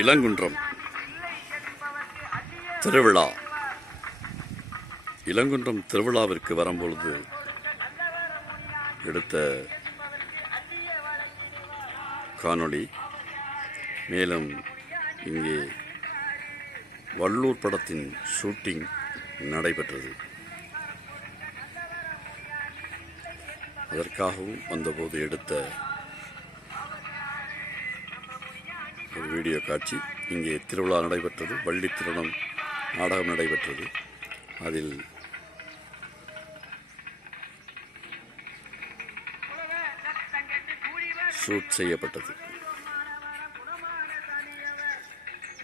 இளங்குன்றம் திருவிழா. இளங்குன்றம் திருவிழாவிற்கு வரும்பொழுது எடுத்த காணொளி. மேலும் இங்கே வள்ளூர் படத்தின் ஷூட்டிங் நடைபெற்றது. அதற்காகவும் வந்தபோது எடுத்த ஒரு வீடியோ காட்சி. இங்கே திருவிழா நடைபெற்றது, வள்ளி திருமணம் நாடகம் நடைபெற்றது. அதில் ஷூட் செய்யப்பட்டது.